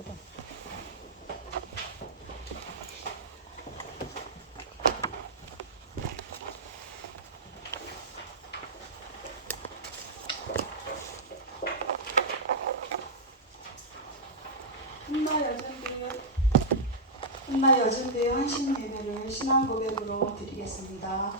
써라. 한마여전교회 환신 예배를 신앙 고백으로 드리겠습니다.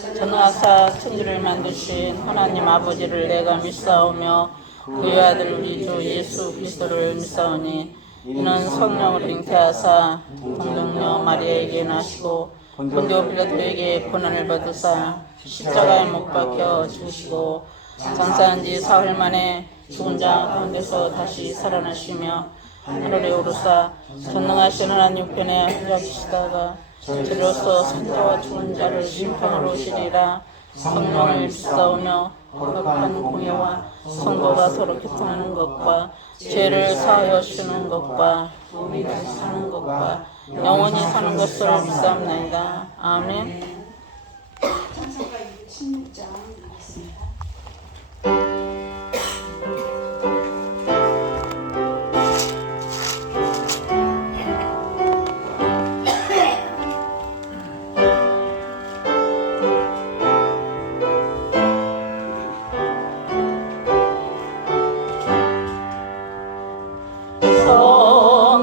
전능하사 천지를 만드신 하나님 아버지를 내가 믿사오며 그의 아들 우리 주 예수 그리스도를 믿사오니 이는 성령으로 잉태하사 동정녀 마리아에게 나시고 본디오 빌라토에게 고난을 받으사 십자가에 못 박혀 죽으시고 장사한 지 사흘 만에 죽은 자 가운데서 다시 살아나시며 하늘에 오르사 전능하신 하나님 우편에 앉아계시다가 저리로서 산자와 죽은 자를 심판하러 오시리라. 성령을 믿사오며 거룩한 공예와 성도가 서로 교통하는 것과 죄를 사하여 주는 것과 몸이 다시 사는 것과 영원히 사는 것을 믿사옵나이다. 아멘. 찬송가 216장 드리겠습니다.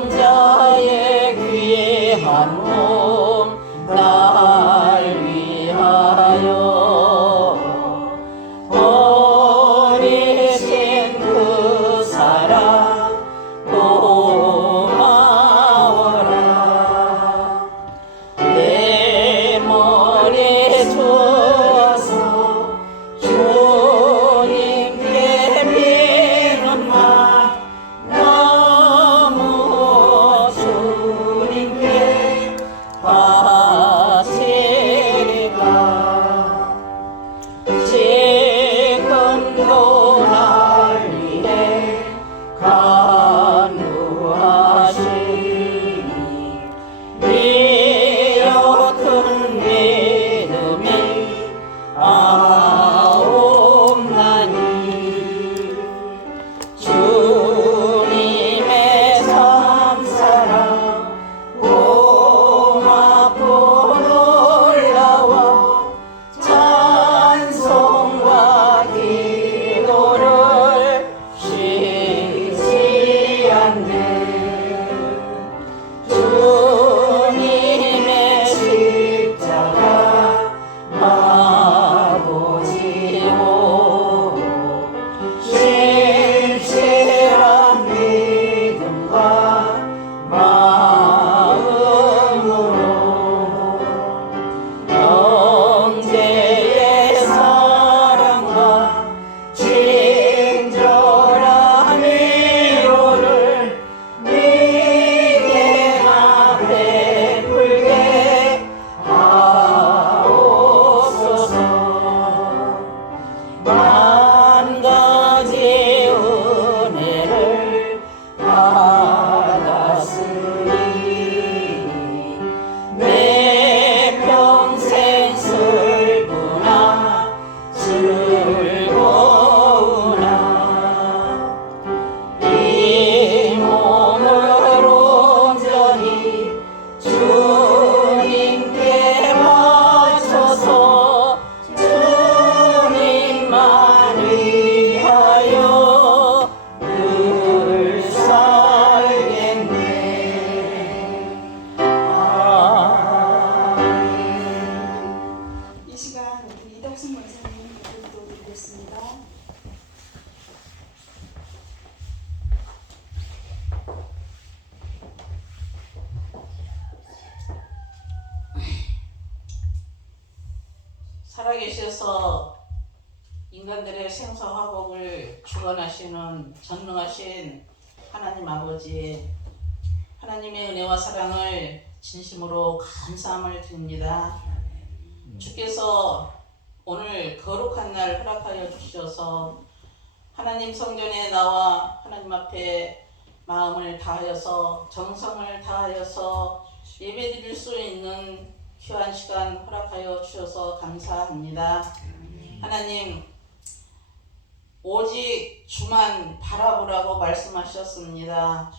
성자의 귀한 몸 날 위하여 버리신 그 사랑 고마워라. 내 머리에 주어서 주님께 비는 말 너무 주님께 바치리까. 지금도 날 위해 간구하시니 비어튼 믿음이 아옵나니 주님의 참사랑 고맙고 놀라워 찬송과 기도를 쉬지 않네. 주님의 십자가 아버지오 신실한 믿음과 마음으로 형제의 사랑과 친절한 위로를 네게나 베풀게 하옵소서. 만 가지 은혜를 받았으니 내 평생 슬프나 즐거우나 이 몸을 온전히 주님께 바쳐서 주님만 위하여 늘 살겠네. 아멘. 이 시간 우리 이덕순 목사님 기도 드리겠습니다. 살아계셔서 인간들의 생사화복을 주관하시는 전능하신 하나님 아버지, 하나님의 은혜와 사랑을 진심으로 감사함을 드립니다. 주께서 오늘 거룩한 날 허락하여 주셔서 하나님 성전에 나와 하나님 앞에 마음을 다하여서 정성을 다하여서 예배드릴 수 있는 귀한 시간 허락하여 주셔서 감사합니다. 하나님, 오직 주만 바라보라고 말씀하셨습니다.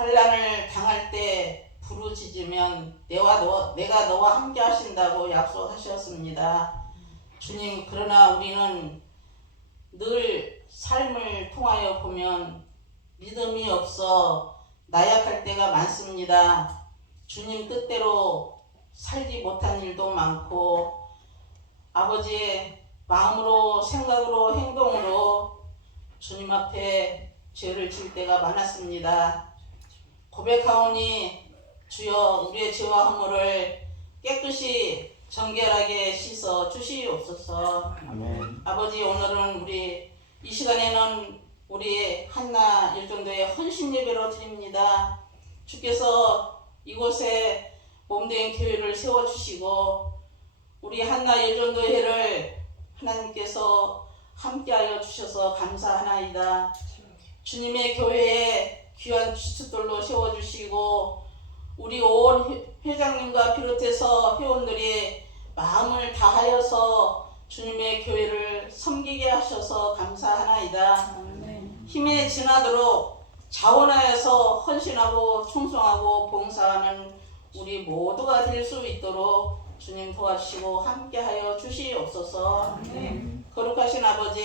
환난을 당할 때 부르짖으면 내가 너와 함께 하신다고 약속하셨습니다. 주님, 그러나 우리는 늘 삶을 통하여 보면 믿음이 없어 나약할 때가 많습니다. 주님 뜻대로 살지 못한 일도 많고 아버지의 마음으로, 생각으로, 행동으로 주님 앞에 죄를 질 때가 많았습니다. 고백하오니 주여 우리의 죄와 허물을 깨끗이 정결하게 씻어 주시옵소서. 아멘. 아버지, 오늘은 이 시간에는 우리 한나 일전도의 헌신 예배로 드립니다. 주께서 이곳에 몸된 교회를 세워주시고 우리 한나 일전도회를 하나님께서 함께하여 주셔서 감사하나이다. 주님의 교회에 귀한 주춧돌로 세워주시고 우리 온 회장님과 비롯해서 회원들이 마음을 다하여서 주님의 교회를 섬기게 하셔서 감사하나이다. 힘에 지나도록 자원하여서 헌신하고 충성하고 봉사하는 우리 모두가 될 수 있도록 주님 도와주시고 함께하여 주시옵소서. 거룩하신 아버지,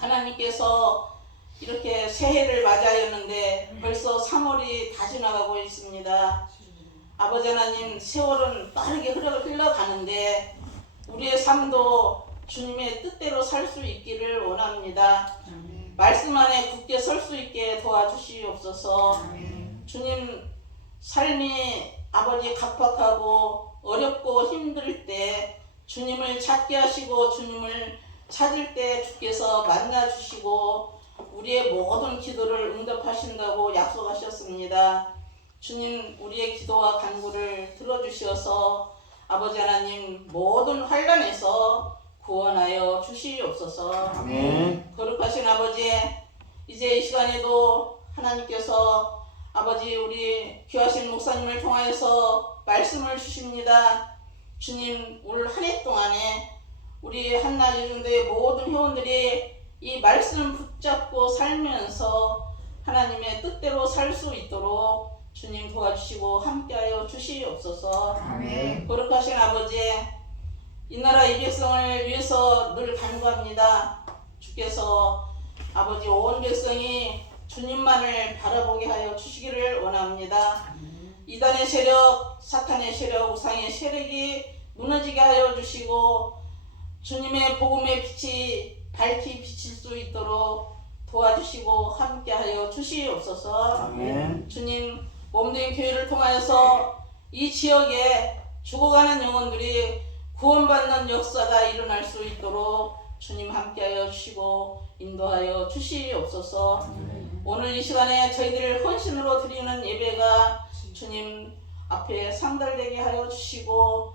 하나님께서 이렇게 새해를 맞이하였는데 벌써 3월이 다 지나가고 있습니다. 아버지 하나님, 세월은 빠르게 흘러가는데 우리의 삶도 주님의 뜻대로 살 수 있기를 원합니다. 말씀 안에 굳게 설 수 있게 도와주시옵소서. 주님, 삶이 아버지 각박하고 어렵고 힘들 때 주님을 찾게 하시고 주님을 찾을 때 주께서 만나주시고 우리의 모든 기도를 응답하신다고 약속하셨습니다. 주님, 우리의 기도와 간구를 들어주셔서 아버지 하나님 모든 환난에서 구원하여 주시옵소서. 아멘. 거룩하신 아버지, 이제 이 시간에도 하나님께서 아버지 우리 귀하신 목사님을 통하여서 말씀을 주십니다. 주님, 올 한 해 동안에 우리 한나 예전도의 모든 회원들이 이 말씀 붙잡고 살면서 하나님의 뜻대로 살 수 있도록 주님 도와주시고 함께하여 주시옵소서. 아멘. 거룩하신 아버지, 이 나라 이 백성을 위해서 늘 간구합니다. 주께서 아버지 온 백성이 주님만을 바라보게 하여 주시기를 원합니다. 이단의 세력, 사탄의 세력, 우상의 세력이 무너지게 하여 주시고 주님의 복음의 빛이 밝히 비칠 수 있도록 도와주시고 함께하여 주시옵소서. 아멘. 주님, 몸된 교회를 통하여서 이 지역에 죽어가는 영혼들이 구원받는 역사가 일어날 수 있도록 주님 함께하여 주시고 인도하여 주시옵소서. 오늘 이 시간에 저희들 헌신으로 드리는 예배가 주님 앞에 상달되게 하여 주시고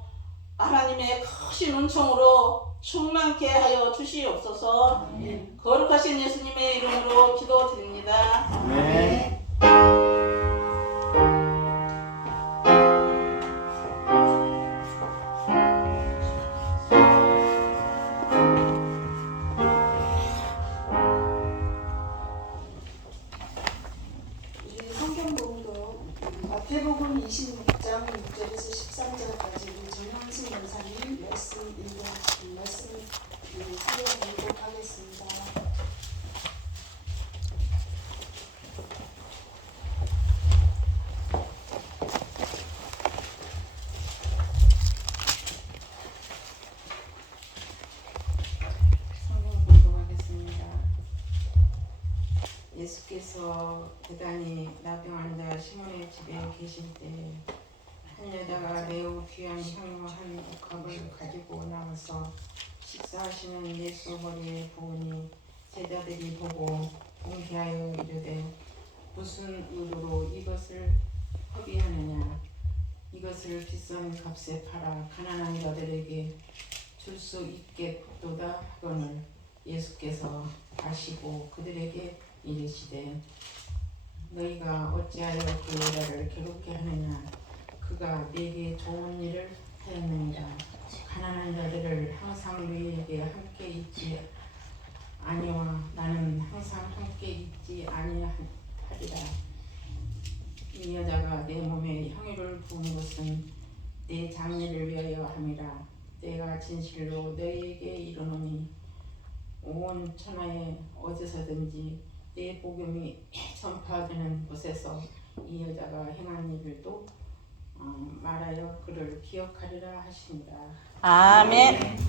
하나님의 크신 은총으로 충만케 하여 주시옵소서. 거룩하신 예수님의 이름으로 기도드립니다. 아멘. 우리 성경 봉독 마태복음 26장 6절에서 13절까지 우리 전영승 원사님 말씀 사용하도록 하겠습니다. 성경 공독하겠습니다. 예수께서 대단히 나병한 자 시몬의 집에 계실 때 한 여자가 매우 귀한 향료 한 옥합을 가지고 나와서 식사하시는 예수 머리에 부으니 제자들이 보고 공개하여 이르되 무슨 의도로 이것을 허비하느냐, 이것을 비싼 값에 팔아 가난한 자들에게 줄 수 있게 붓도다 하거늘 예수께서 아시고 그들에게 이르시되 너희가 어찌하여 그 여자를 괴롭게 하느냐, 그가 네게 좋은 일을 하였느니라. 가난한 자들을 항상 너희에게 함께 있지 아니와 나는 항상 함께 있지 아니하리라. 이 여자가 내 몸에 향유를 부은 것은 내 장례를 위하여 함이라. 내가 진실로 너희에게 이르노니 온 천하에 어디서든지 내 복음이 전파되는 곳에서 이 여자가 행한 일도 말하여 그를 기억하리라 하시니라. 아멘.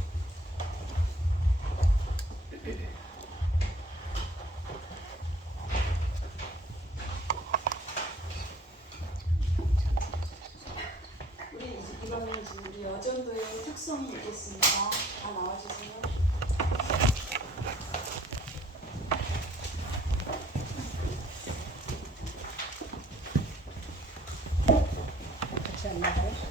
이거는 우리 여전도의 특성이 있겠습니다. 다 나와주세요. 같이 안 나가요?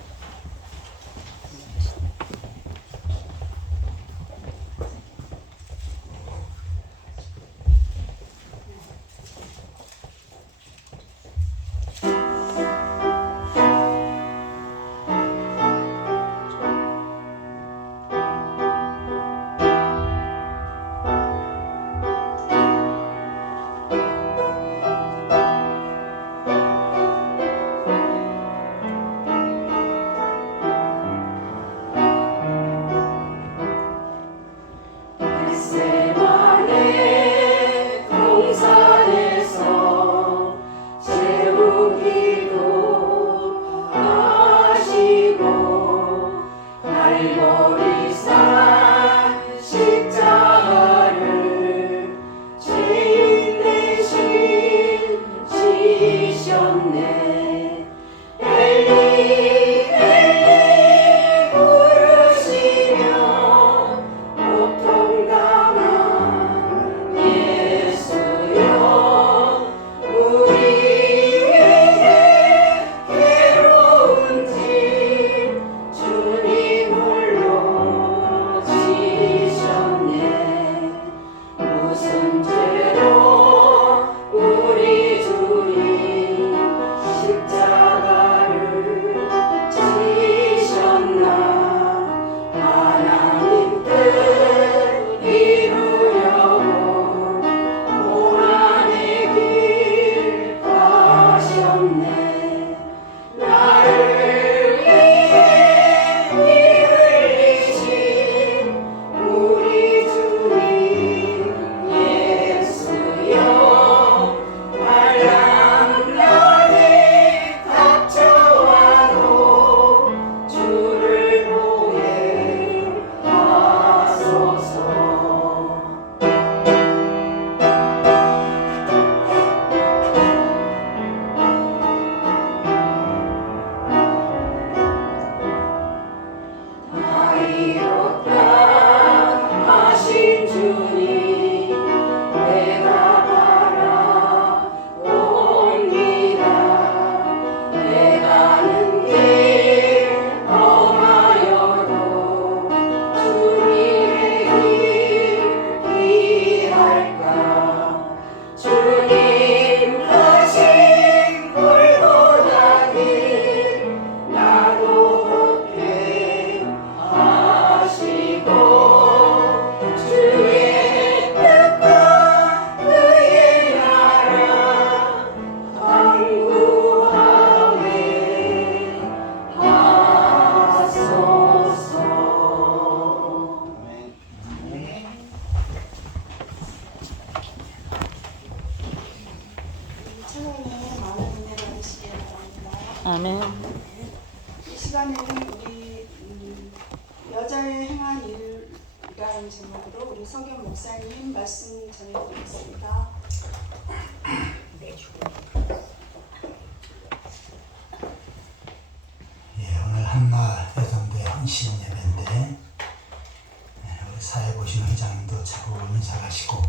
아멘. 이 시간에는 우리 여자의 행한 일이라는 제목으로 우리 석영 목사님 말씀 전해드리겠습니다. 오늘 한나 여성대 헌신 예배인데 우리 사회 보시는 회장님도 자국을 잘하시고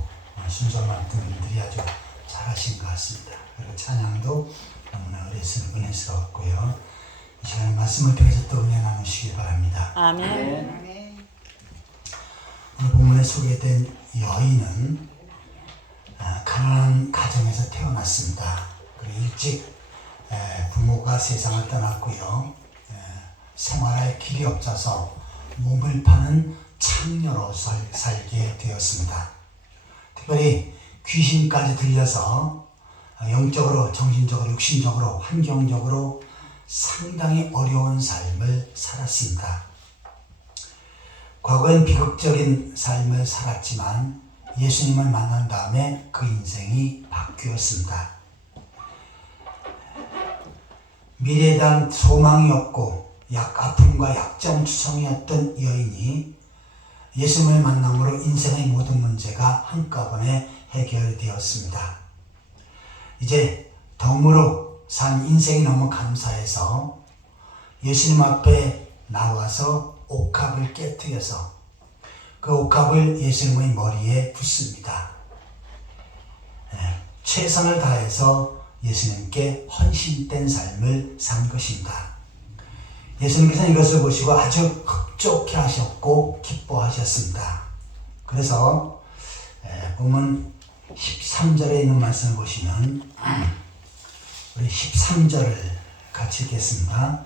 순서 맡은 분들이 아주 잘하신 것 같습니다. 그리고 찬양도 너무나 은혜스럽고요. 이 시간에 말씀을 통해서 또 은혜 나누시기 바랍니다. 아멘. 오늘 본문에 소개된 여인은 가난한 가정에서 태어났습니다. 그리고 일찍 부모가 세상을 떠났고요. 생활할 길이 없어서 몸을 파는 창녀로 살게 되었습니다. 특별히 귀신까지 들려서 영적으로, 정신적으로, 육신적으로, 환경적으로 상당히 어려운 삶을 살았습니다. 과거엔 비극적인 삶을 살았지만 예수님을 만난 다음에 그 인생이 바뀌었습니다. 미래에 대한 소망이 없고 아픔과 약점투성이었던 여인이 예수님을 만남으로 인생의 모든 문제가 한꺼번에 해결되었습니다. 이제 덤으로 산 인생이 너무 감사해서 예수님 앞에 나와서 옥합을 깨뜨려서 그 옥합을 예수님의 머리에 붓습니다. 최선을 다해서 예수님께 헌신된 삶을 산 것입니다. 예수님께서는 이것을 보시고 아주 흡족해 하셨고 기뻐하셨습니다. 그래서 보면 13절에 있는 말씀을 보시면 우리 13절을 같이 읽겠습니다.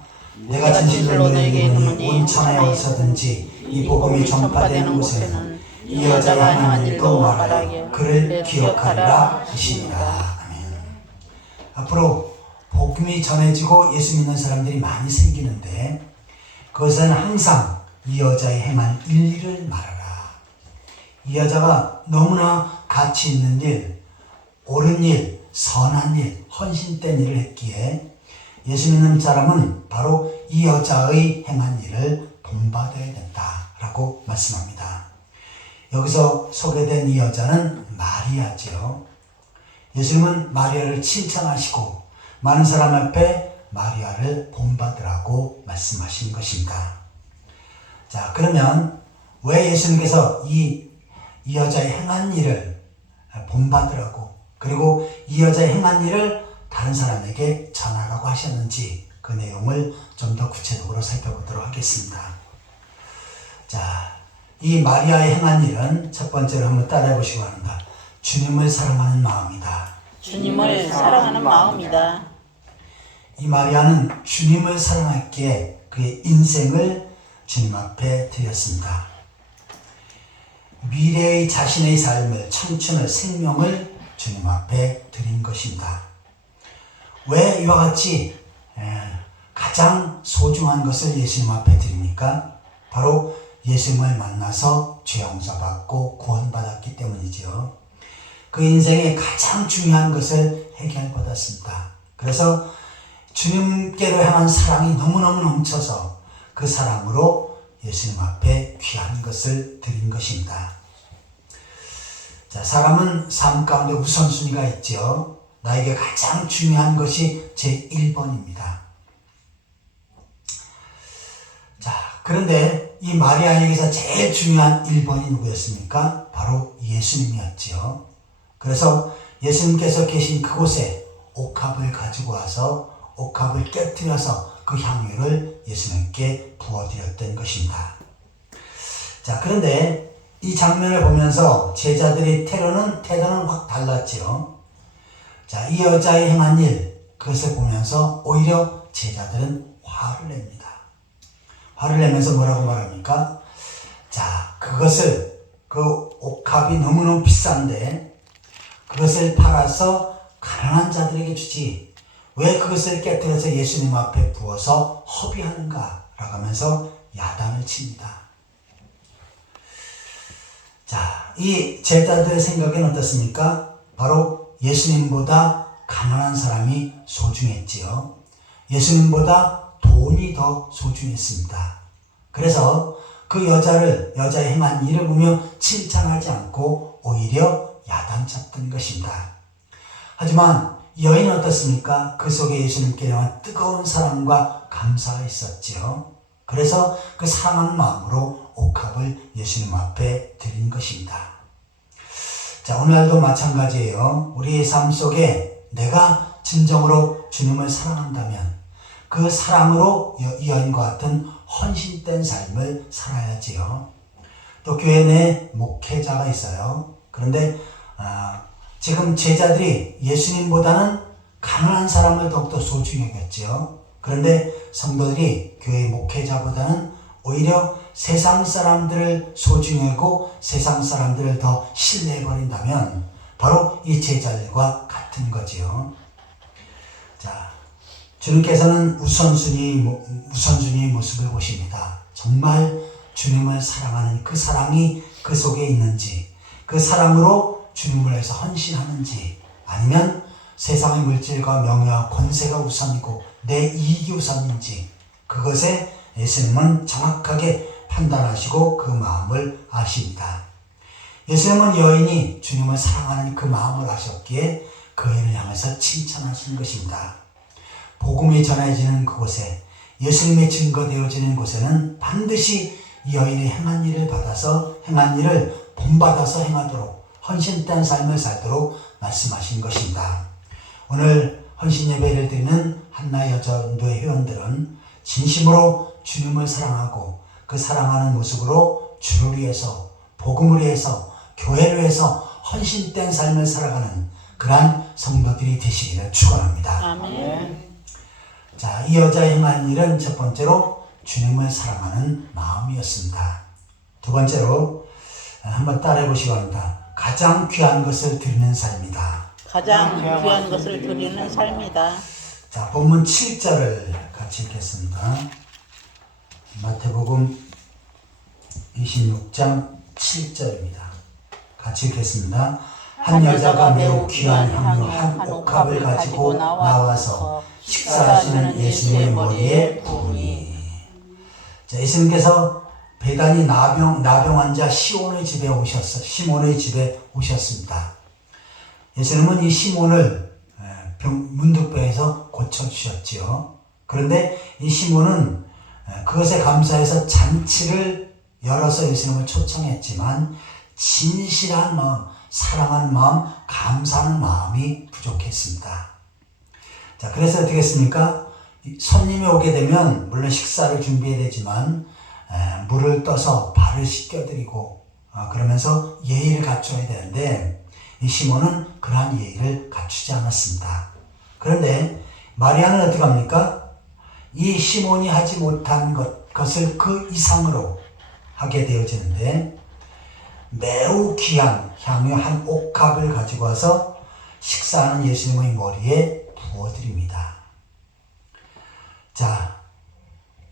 내가 진실로 너에게 이르노니 온 천하에 어디서든지 이 복음이 전파되는 곳에는 이 여자가 행한 일도 말하여 그를 기억하리라 하시니라. 아멘. 앞으로 복음이 전해지고 예수 믿는 사람들이 많이 생기는데 그것은 항상 이 여자의 행한 일을 말하라. 이 여자가 너무나 가치 있는 일, 옳은 일, 선한 일, 헌신된 일을 했기에 예수 믿는 사람은 바로 이 여자의 행한 일을 본받아야 된다라고 말씀합니다. 여기서 소개된 이 여자는 마리아지요. 예수님은 마리아를 칭찬하시고 많은 사람 앞에 마리아를 본받으라고 말씀하신 것입니다. 자, 그러면 왜 예수님께서 이 여자의 행한 일을 본받으라고 그리고 이 여자의 행한 일을 다른 사람에게 전하라고 하셨는지 그 내용을 좀 더 구체적으로 살펴보도록 하겠습니다. 자, 이 마리아의 행한 일은 첫 번째로 한번 따라해 보시기 바랍니다. 주님을 사랑하는 마음이다. 주님을 사랑하는 마음이다. 이 마리아는 주님을 사랑했기에 그의 인생을 주님 앞에 드렸습니다. 미래의 자신의 삶을, 청춘을, 생명을 주님 앞에 드린 것입니다. 왜 이와 같이 가장 소중한 것을 예수님 앞에 드립니까? 바로 예수님을 만나서 죄 용서받고 구원받았기 때문이죠. 그 인생의 가장 중요한 것을 해결받았습니다. 그래서 주님께로 향한 사랑이 너무너무 넘쳐서 그 사랑으로 예수님 앞에 귀한 것을 드린 것입니다. 자, 사람은 삶 가운데 우선순위가 있죠. 나에게 가장 중요한 것이 제 1번입니다. 자, 그런데 이 마리아에게서 제일 중요한 1번이 누구였습니까? 바로 예수님이었죠. 그래서 예수님께서 계신 그곳에 옥합을 가지고 와서 옥합을 깨뜨려서 그 향유를 예수님께 부어드렸던 것입니다. 자, 그런데 이 장면을 보면서 제자들의 태도는 확 달랐지요. 자, 이 여자의 행한 일, 그것을 보면서 오히려 제자들은 화를 냅니다. 화를 내면서 뭐라고 말합니까? 자, 그 옥합이 너무너무 비싼데 그것을 팔아서 가난한 자들에게 주지 왜 그것을 깨뜨려서 예수님 앞에 부어서 허비하는가? 라고 하면서 야단을 칩니다. 자, 이 제자들의 생각은 어떻습니까? 바로 예수님보다 가난한 사람이 소중했지요. 예수님보다 돈이 더 소중했습니다. 그래서 그 여자의 행한 일을 보며 칭찬하지 않고 오히려 야단쳤던 것입니다. 하지만 여인은 어떻습니까? 그 속에 예수님께 대한 뜨거운 사랑과 감사가 있었지요. 그래서 그 사랑하는 마음으로 옥합을 예수님 앞에 드린 것입니다. 자, 오늘도 마찬가지예요. 우리의 삶 속에 내가 진정으로 주님을 사랑한다면 그 사랑으로 이 여인과 같은 헌신된 삶을 살아야지요. 또 교회 내 목회자가 있어요. 그런데 지금 제자들이 예수님보다는 가난한 사람을 더욱더 소중히 여겼지요. 그런데 성도들이 교회 목회자보다는 오히려 세상 사람들을 소중히 여기고 세상 사람들을 더 신뢰해버린다면 바로 이 제자들과 같은 같은 거지요. 자, 주님께서는 우선순위의 모습을 보십니다. 정말 주님을 사랑하는 그 사랑이 그 속에 있는지, 그 사랑으로 주님을 위해서 헌신하는지, 아니면 세상의 물질과 명예와 권세가 우선이고 내 이익이 우선인지, 그것에 예수님은 정확하게 판단하시고 그 마음을 아십니다. 예수님은 여인이 주님을 사랑하는 그 마음을 아셨기에 그 여인을 향해서 칭찬하시는 것입니다. 복음이 전해지는 그곳에, 예수님의 증거되어지는 곳에는 반드시 이 여인이 행한 일을 본받아서 행하도록 헌신된 삶을 살도록 말씀하신 것입니다. 오늘 헌신 예배를 드리는 한나 여자인도회 회원들은 진심으로 주님을 사랑하고 그 사랑하는 모습으로 주를 위해서, 복음을 위해서, 교회를 위해서 헌신된 삶을 살아가는 그러한 성도들이 되시기를 축원합니다. 아멘. 자, 이 여자의 행한 일은 첫 번째로 주님을 사랑하는 마음이었습니다. 두 번째로 한번 따라해 보시기 바랍니다. 가장 귀한 것을 드리는 삶이다. 가장 귀한 것을 드리는 삶이다. 자, 본문 7절을 같이 읽겠습니다. 마태복음 26장 7절입니다. 같이 읽겠습니다. 한 여자가 매우 귀한 향유 한 옥합을 가지고 나와서 식사하시는 예수님의 머리에 부으니. 자, 예수님께서 베다니 나병 환자 시몬의 집에 오셨습니다. 예수님은 이 시몬을 문득병에서 고쳐주셨지요. 그런데 이 시몬은 그것에 감사해서 잔치를 열어서 예수님을 초청했지만 진실한 마음, 사랑하는 마음, 감사하는 마음이 부족했습니다. 자, 그래서 어떻게 했습니까? 손님이 오게 되면 물론 식사를 준비해야 되지만 물을 떠서 발을 씻겨드리고 그러면서 예의를 갖춰야 되는데 이 시몬은 그러한 예의를 갖추지 않았습니다. 그런데 마리아는 어떻게 합니까? 이 시몬이 하지 못한 것을 그 이상으로 하게 되어지는데 매우 귀한 향유 한 옥합을 가지고 와서 식사하는 예수님의 머리에 부어드립니다. 자,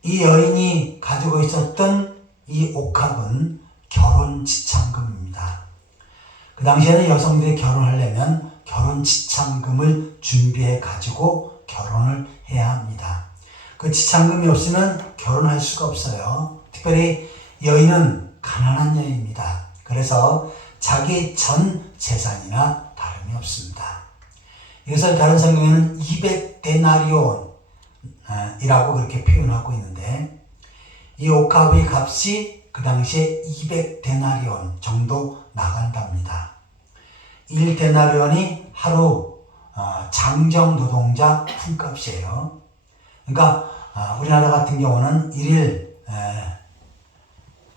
이 여인이 가지고 있었던 이 옥합은 결혼 지참금입니다. 그 당시에는 여성들이 결혼하려면 결혼 지참금을 준비해 가지고 결혼을 해야 합니다. 그 지참금이 없으면 결혼할 수가 없어요. 특별히 여인은 가난한 여인입니다. 그래서 자기 전 재산이나 다름이 없습니다. 이것을 다른 성경에는 200데나리온 이라고 그렇게 표현하고 있는데 이 옥합의 값이 그 당시에 200데나리온 정도 나간답니다. 1데나리온이 하루 장정 노동자 품값이에요. 그러니까 우리나라 같은 경우는 일일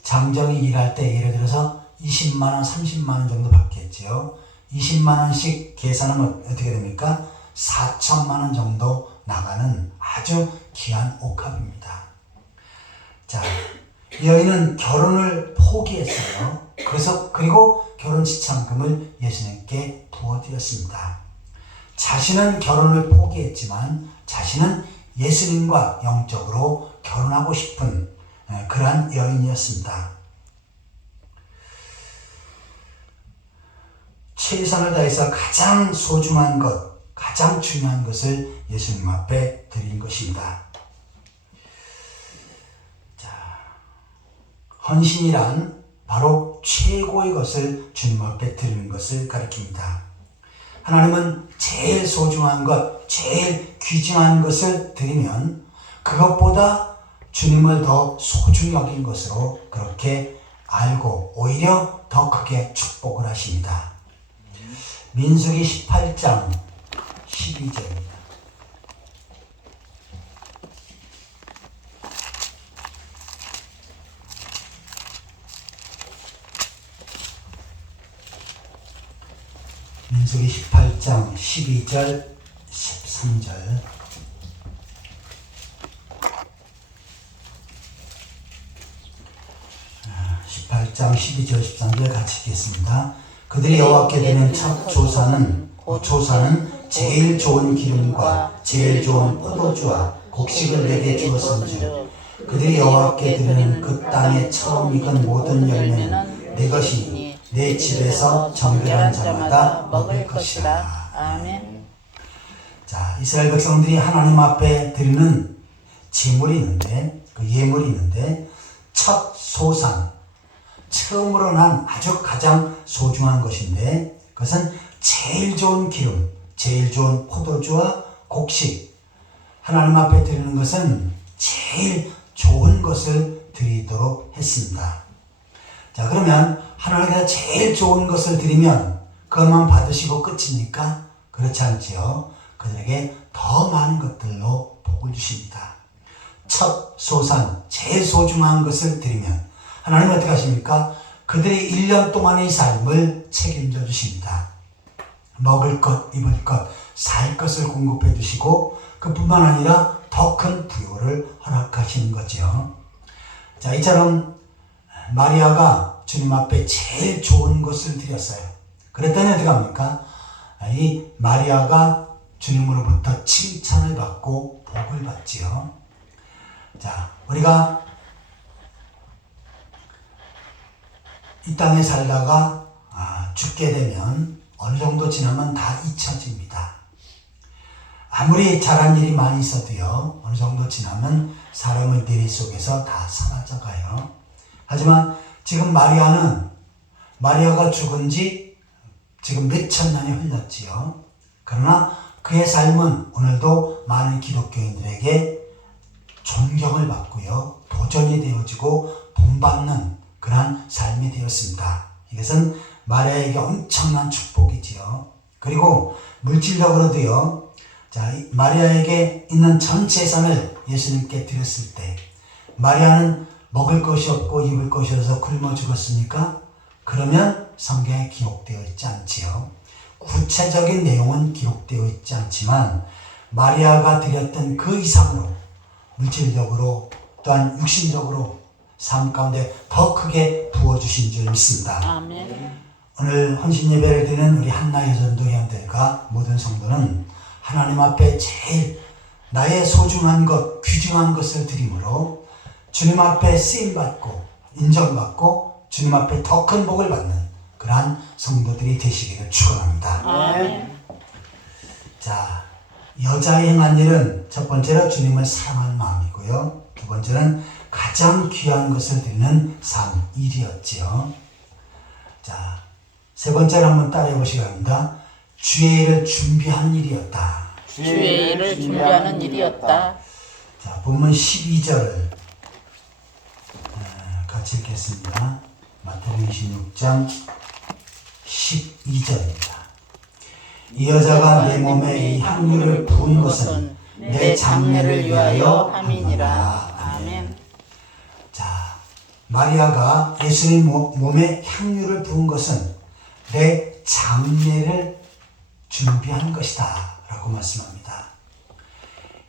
장정이 일할 때 예를 들어서 20만원, 30만원 정도 받겠지요. 20만원씩 계산하면 어떻게 됩니까? 4천만원 정도 나가는 아주 귀한 옥합입니다. 자, 이 여인은 결혼을 포기했어요. 그리고 결혼 지참금을 예수님께 부어드렸습니다. 자신은 결혼을 포기했지만 자신은 예수님과 영적으로 결혼하고 싶은 그러한 여인이었습니다. 최선을 다해서 가장 소중한 것, 가장 중요한 것을 예수님 앞에 드린 것입니다. 자, 헌신이란 바로 최고의 것을 주님 앞에 드리는 것을 가리킵니다. 하나님은 제일 소중한 것, 제일 귀중한 것을 드리면 그것보다 주님을 더 소중히 여긴 것으로 그렇게 알고 오히려 더 크게 축복을 하십니다. 민수기 18장 12절입니다. 민수기 18장 12절 13절 18장 12절 13절 같이 읽겠습니다. 그들이 여호와께 드린 첫 조사는 제일 좋은 기름과 제일 좋은 포도주와 곡식을 내게 주었은즉 그들이 여호와께 드리는 그 땅에 처음 익은 모든 열매는 내 것이니 내 집에서 정결한 자마다 먹을 것이라. 아멘. 자, 이스라엘 백성들이 하나님 앞에 드리는 제물이 있는데, 그 예물이 있는데, 첫 소산, 처음으로 난 아주 가장 소중한 것인데, 그것은 제일 좋은 기름, 제일 좋은 포도주와 곡식. 하나님 앞에 드리는 것은 제일 좋은 것을 드리도록 했습니다. 자, 그러면 하나님께서 제일 좋은 것을 드리면 그것만 받으시고 끝입니까? 그렇지 않지요. 그들에게 더 많은 것들로 복을 주십니다. 첫 소산, 제일 소중한 것을 드리면 하나님은 어떻게 하십니까? 그들의 1년 동안의 삶을 책임져 주십니다. 먹을 것, 입을 것, 살 것을 공급해 주시고 그뿐만 아니라 더 큰 부요를 허락하시는 거죠. 자, 이처럼 마리아가 주님 앞에 제일 좋은 것을 드렸어요. 그랬더니 어떻게 합니까? 이 마리아가 주님으로부터 칭찬을 받고 복을 받지요. 자, 우리가 이 땅에 살다가 죽게 되면 어느 정도 지나면 다 잊혀집니다. 아무리 잘한 일이 많이 있어도요, 어느 정도 지나면 사람의 뇌리 속에서 다 사라져가요. 하지만 지금 마리아가 죽은 지 지금 몇천 년이 흘렀지요. 그러나 그의 삶은 오늘도 많은 기독교인들에게 존경을 받고요, 도전이 되어지고 본받는 그러한 삶이 되었습니다. 이것은 마리아에게 엄청난 축복이지요. 그리고 물질적으로도요, 자, 마리아에게 있는 전 재산을 예수님께 드렸을 때 마리아는 먹을 것이 없고 입을 것이 없어서 굶어 죽었습니까? 그러면 성경에 기록되어 있지 않지요. 구체적인 내용은 기록되어 있지 않지만 마리아가 드렸던 그 이상으로 물질적으로 또한 육신적으로 삶 가운데 더 크게 부어주신 줄 믿습니다. 아멘. 오늘 헌신 예배를 드리는 우리 한나 여전도 회원들과 모든 성도는 하나님 앞에 제일 나의 소중한 것, 귀중한 것을 드림으로 주님 앞에 쓰임받고 인정받고 주님 앞에 더 큰 복을 받는 그러한 성도들이 되시기를 축원합니다. 아멘. 자, 여자의 행한 일은 첫 번째로 주님을 사랑하는 마음이고요. 두 번째는 가장 귀한 것을 드리는 삶, 일이었지요. 자, 세 번째로 한번 따라해 보시기 바랍니다. 주의 일을 준비하는 일이었다. 주의 일을 준비하는 일이었다. 자, 본문 12절을 같이 읽겠습니다. 마태복음 26장 12절입니다. 이 여자가 내 몸에 이 향유를 부은 것은 내 장례를 위하여 함이니라. 아멘. 자, 마리아가 예수님 몸에 향유를 부은 것은 내 장례를 준비한 것이다 라고 말씀합니다.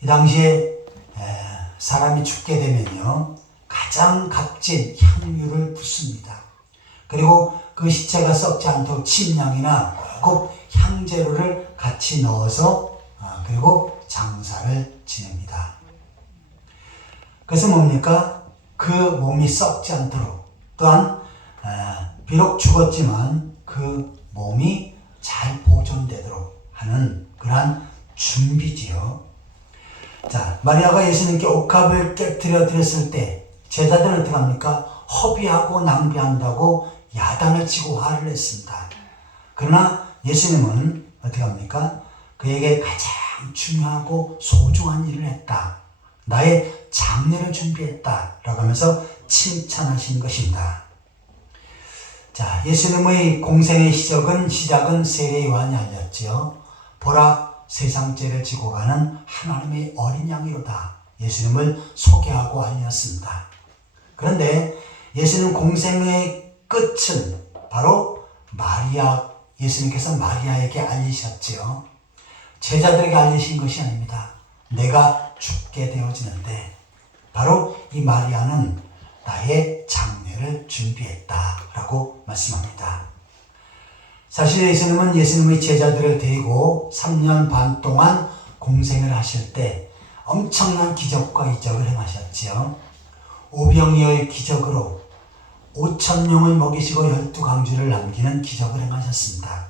이 당시에 사람이 죽게 되면요, 가장 값진 향유를 붓습니다. 그리고 그 시체가 썩지 않도록 침향이나 고급 향재료를 같이 넣어서 그리고 장사를 지냅니다. 그래서 뭡니까? 그 몸이 썩지 않도록, 또한 비록 죽었지만 그 몸이 잘 보존되도록 하는 그러한 준비지요. 자, 마리아가 예수님께 옥합을 깨뜨려 드렸을 때 제자들은 어떻게 합니까? 허비하고 낭비한다고 야단을 치고 화를 냈습니다. 그러나 예수님은 어떻게 합니까? 그에게 가장 중요하고 소중한 일을 했다. 나의 장례를 준비했다 라고 하면서 칭찬하신 것입니다. 자, 예수님의 공생의 시작은 세례 요한이 알렸지요. 보라, 세상 죄를 지고 가는 하나님의 어린 양이로다. 예수님을 소개하고 알렸습니다. 그런데 예수님 공생의 끝은 바로 예수님께서 마리아에게 알리셨지요. 제자들에게 알리신 것이 아닙니다. 내가 죽게 되어지는데 바로 이 마리아는 나의 장례를 준비했다라고 말씀합니다. 사실 예수님은 예수님의 제자들을 데리고 3년 반 동안 공생을 하실 때 엄청난 기적과 이적을 행하셨지요. 오병이어의 기적으로 5,000명을 먹이시고 12강주를 남기는 기적을 행하셨습니다.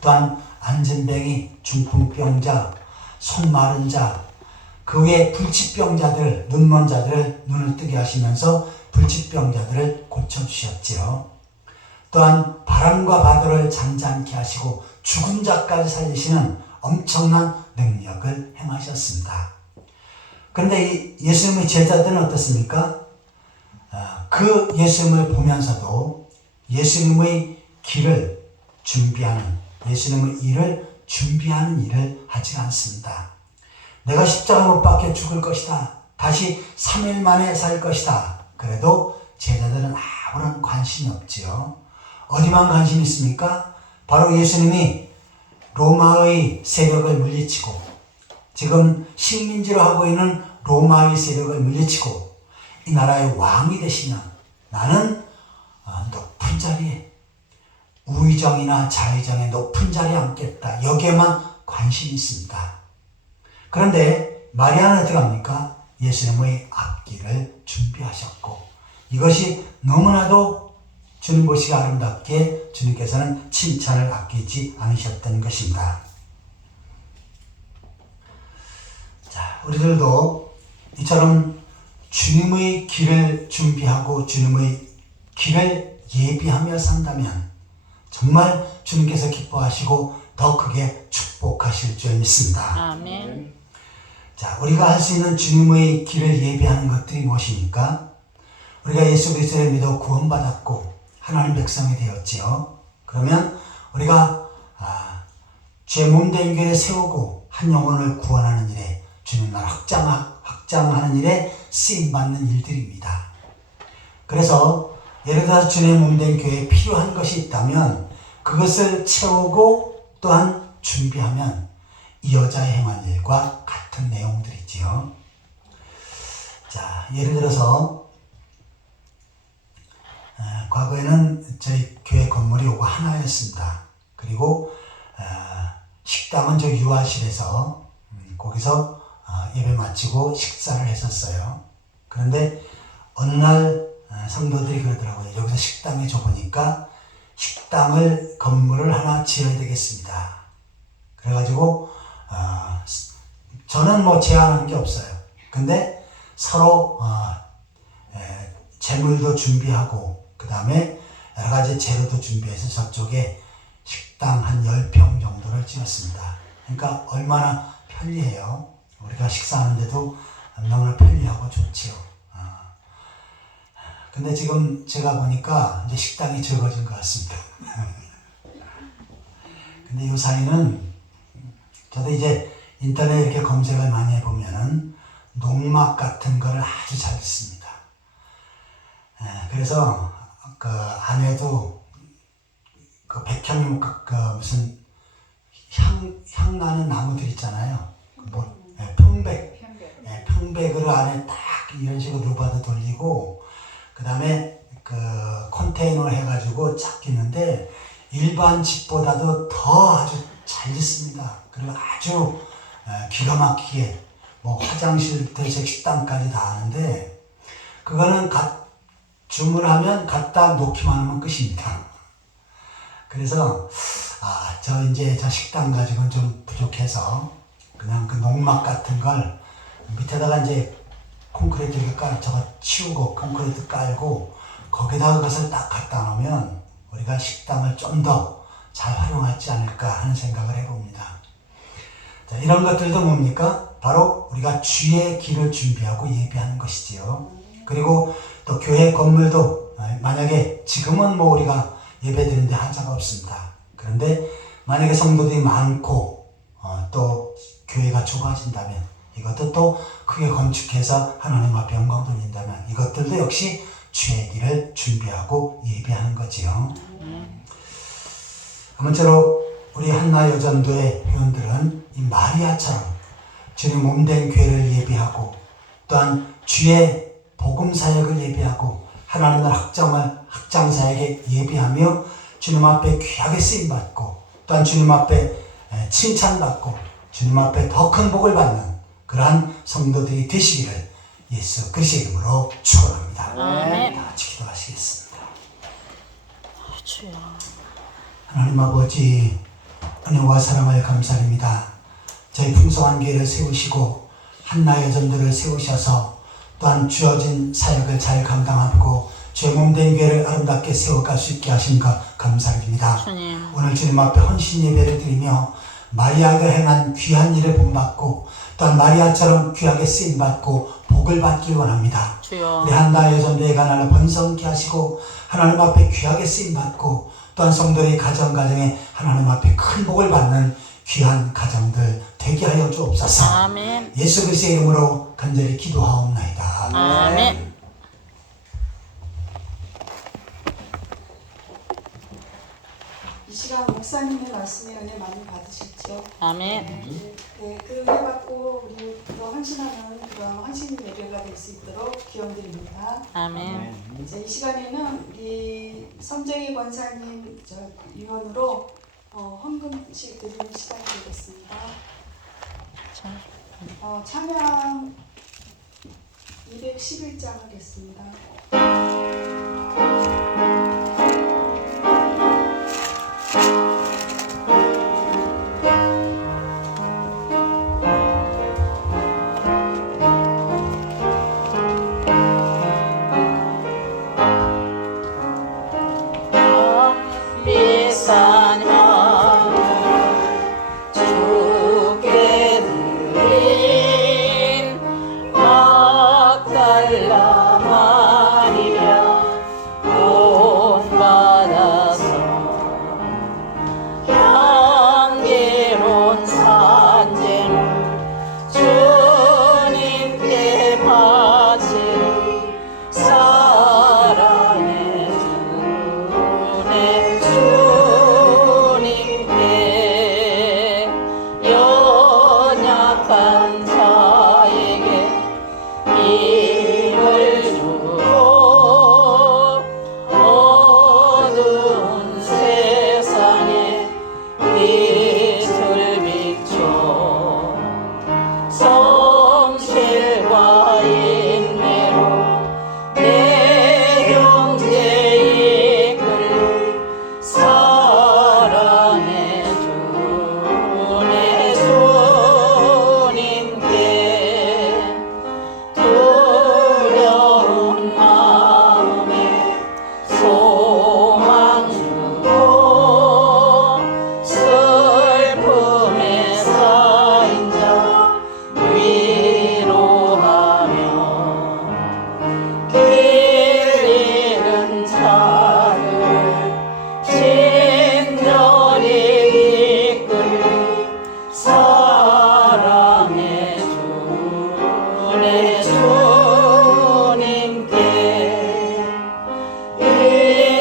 또한 안진뱅이, 중풍병자, 손 마른 자, 그 외에 불치병자들, 눈먼 자들을 눈을 뜨게 하시면서 불치병자들을 고쳐주셨지요. 또한 바람과 바다를 잠잠케 하시고 죽은 자까지 살리시는 엄청난 능력을 행하셨습니다. 그런데 예수님의 제자들은 어떻습니까? 그 예수님을 보면서도 예수님의 길을 준비하는, 예수님의 일을 준비하는 일을 하지 않습니다. 내가 십자가 못 박혀 죽을 것이다. 다시 3일 만에 살 것이다. 그래도 제자들은 아무런 관심이 없지요. 어디만 관심이 있습니까? 바로 예수님이 로마의 세력을 물리치고 지금 식민지로 하고 있는 로마의 세력을 물리치고 이 나라의 왕이 되시면 나는 높은 자리에, 우의정이나 좌의정의 높은 자리에 앉겠다. 여기에만 관심이 있습니다. 그런데 마리아는 어떻게 합니까? 예수님의 앞길을 준비하셨고 이것이 너무나도 주님 보시기 아름답게 주님께서는 칭찬을 아끼지 않으셨던 것입니다. 자, 우리들도 이처럼 주님의 길을 준비하고 주님의 길을 예비하며 산다면 정말 주님께서 기뻐하시고 더 크게 축복하실 줄 믿습니다. 아멘. 자, 우리가 할 수 있는 주님의 길을 예비하는 것들이 무엇입니까? 우리가 예수 그리스도를 믿어 구원받았고 하나님 백성이 되었지요. 그러면 우리가 주의 몸된 교회를 세우고 한 영혼을 구원하는 일에 주님 나라 확장하는 일에 쓰임받는 일들입니다. 그래서 예를 들어서 주님 몸된 교회에 필요한 것이 있다면 그것을 채우고 또한 준비하면 이 여자의 행한 일과 같은 내용들이지요. 자, 예를 들어서 과거에는 저희 교회 건물이 요거 하나였습니다. 그리고 식당은 저 유아실에서 거기서 예배 마치고 식사를 했었어요. 그런데 어느 날 성도들이 그러더라고요. 여기서 식당이 좁으니까 식당을 건물을 하나 지어야 되겠습니다. 그래가지고 저는 뭐 제안한 게 없어요. 근데 서로 재물도 준비하고 그 다음에 여러 가지 재료도 준비해서 저쪽에 식당 한 10평 정도를 지었습니다. 그러니까 얼마나 편리해요. 우리가 식사하는데도 너무나 편리하고 좋지요. 근데 지금 제가 보니까 이제 식당이 적어진 것 같습니다. 근데 이 사이는 저도 이제 인터넷 이렇게 검색을 많이 해보면은 농막 같은 거를 아주 잘 씁니다. 그래서 그 안에도 그 백향 그 무슨 향 나는 나무들 있잖아요. 평백. 평백을 안에 딱 이런 식으로 루바도 돌리고 그 다음에 그 컨테이너를 해가지고 쫙 끼는데 일반 집보다도 더 아주 잘 짓습니다. 그리고 아주 기가 막히게 뭐 화장실 대책 식당까지 다 하는데 그거는 주문하면 갖다 놓기만 하면 끝입니다. 그래서 저 식당 가지고는 좀 부족해서 그냥 그 농막 같은 걸 밑에다가 이제 콘크리트 이렇게 저거 치우고 콘크리트 깔고 거기다가 그것을 딱 갖다 놓으면 우리가 식당을 좀 더 잘 활용하지 않을까 하는 생각을 해봅니다. 자, 이런 것들도 뭡니까? 바로 우리가 주의 길을 준비하고 예비하는 것이지요. 그리고 또 교회 건물도 만약에 지금은 뭐 우리가 예배드리는데 한자가 없습니다. 그런데 만약에 성도들이 많고 또 교회가 좁아진다면 이것도 또 크게 건축해서 하나님 앞에 영광 돌린다면 이것들도 역시 주의 길을 준비하고 예비하는 거지요. 아무쪼록 우리 한나 여전도의 회원들은 이 마리아처럼 주님 몸된 교회를 예비하고 또한 주의 복음 사역을 예비하고 하나님 나라 확장 사역에 예비하며 주님 앞에 귀하게 쓰임받고 또한 주님 앞에 칭찬받고 주님 앞에 더 큰 복을 받는 그러한 성도들이 되시기를 예수 그리스도의 이름으로 축원합니다. 아멘. 다 같이 기도하시겠습니다. 주여. 하나님 아버지 은혜와 사랑을 감사드립니다. 저희 풍성한 교회를 세우시고 한나 여전들을 세우셔서 또한 주어진 사역을 잘 감당하고 주의 몸된 교회를 아름답게 세워갈 수 있게 하신 것 감사드립니다. 주님. 오늘 주님 앞에 헌신 예배를 드리며 마리아가 행한 귀한 일을 본받고 또한 마리아처럼 귀하게 쓰임받고 복을 받길 원합니다. 주여. 우리 한나 여전대회가 나를 번성케 하시고 하나님 앞에 귀하게 쓰임받고 또한 성도의 가정에 하나님 앞에 큰 복을 받는 귀한 가정들 되게 하여 주옵소서. 아멘. 예수 그리스도의 이름으로 간절히 기도하옵나이다. 아멘. 이 시간 목사님의 말씀에 은혜 많이 받으셨죠? 아멘. 네, 그 은혜 받고 우리 또 헌신하는 그런 헌신 예배가 될 수 있도록 기원드립니다. 아멘. 이 시간에는 우리 선정희 권사님 위원으로 헌금식 드리는 시간이 되겠습니다. 찬양 211장 하겠습니다. 비싼 향을 주께 드린 막달라 마리아 본받아서 향기로운 산재물 주님께 바치리 사랑해 주님께 연약한 자에게 힘을 주고 어두운 세상에 빛을 비춰 성실과 인내로 내 형제 이끌 사랑해 주네 주님께 두려운 마음에 소망 주고 슬픔에 쌓인 자 위로하며 길 잃은 자를 친절히 이끌리 사랑해 주네 주님께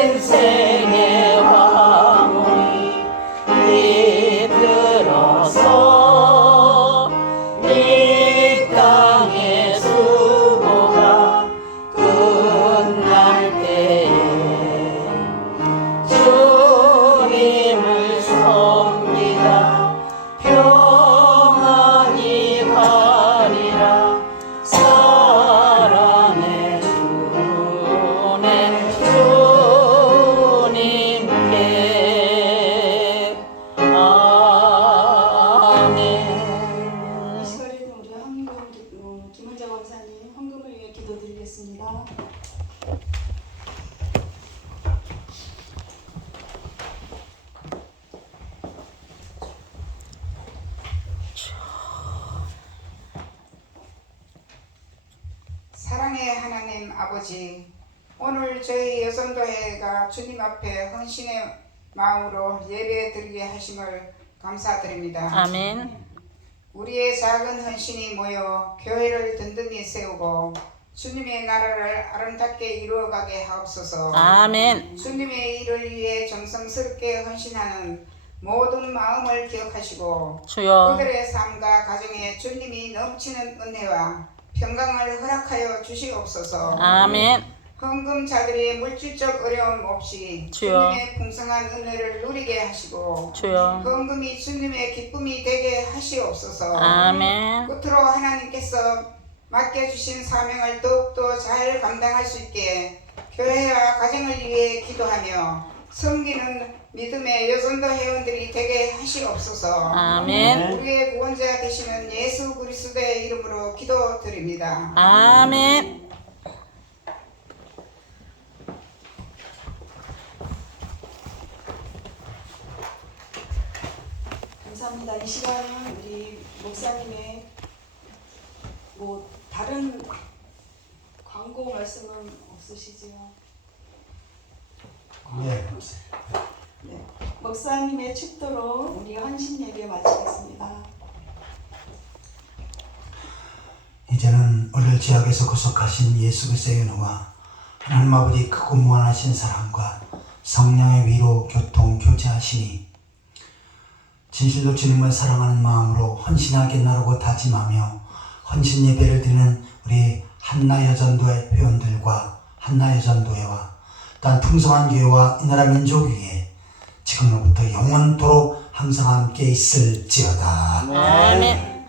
인생의 황홀이 뒤틀어서 이 땅의 수고가 끝날 때에 주님을 섬기다 평안히 가리라 사랑해 주네 주님께 아멘. 이 시간에는 우리 김은자 권사님 헌금을 위해 기도드리겠습니다. 사랑의 하나님 아버지, 오늘 저희 여선도회가 주님 앞에 헌신의 마음으로 예배 드리게 하심을 감사드립니다. 아멘. 우리의 작은 헌신이 모여 교회를 든든히 세우고 주님의 나라를 아름답게 이루어가게 하옵소서. 아멘. 주님의 일을 위해 정성스럽게 헌신하는 모든 마음을 기억하시고 주여. 그들의 삶과 가정에 주님이 넘치는 은혜와 평강을 허락하여 주시옵소서. 아멘. 헌금자들이 물질적 어려움 없이 주여. 주님의 풍성한 은혜를 누리게 하시고 주여. 헌금이 주님의 기쁨이 되게 하시옵소서. 아멘. 끝으로 하나님께서 맡겨주신 사명을 더욱더 잘 감당할 수 있게 교회와 가정을 위해 기도하며 섬기는 믿음의 여전도 회원들이 되게 하시옵소서. 아멘. 우리의 구원자 되시는 예수 그리스도의 이름으로 기도드립니다. 아멘. 감사합니다. 이 시간은 우리 목사님의 뭐 다른 광고 말씀은 없으시지요? 네. 네. 목사님의 축도로 우리 헌신 예배 마치겠습니다. 이제는 오늘 지역에서 구속하신 예수 그리스도의 은혜와 하나님 아버지 크고 무한하신 사랑과 성령의 위로 교통 교제하시니 진실로 주님을 사랑하는 마음으로 헌신하게 나르고 다짐하며 헌신 예배를 드리는 우리 한나 여전도회 회원들과 한나 여전도회와 또한 풍성한 교회와 이 나라 민족 위에 지금로부터 영원토록 항상 함께 있을지어다. 아멘.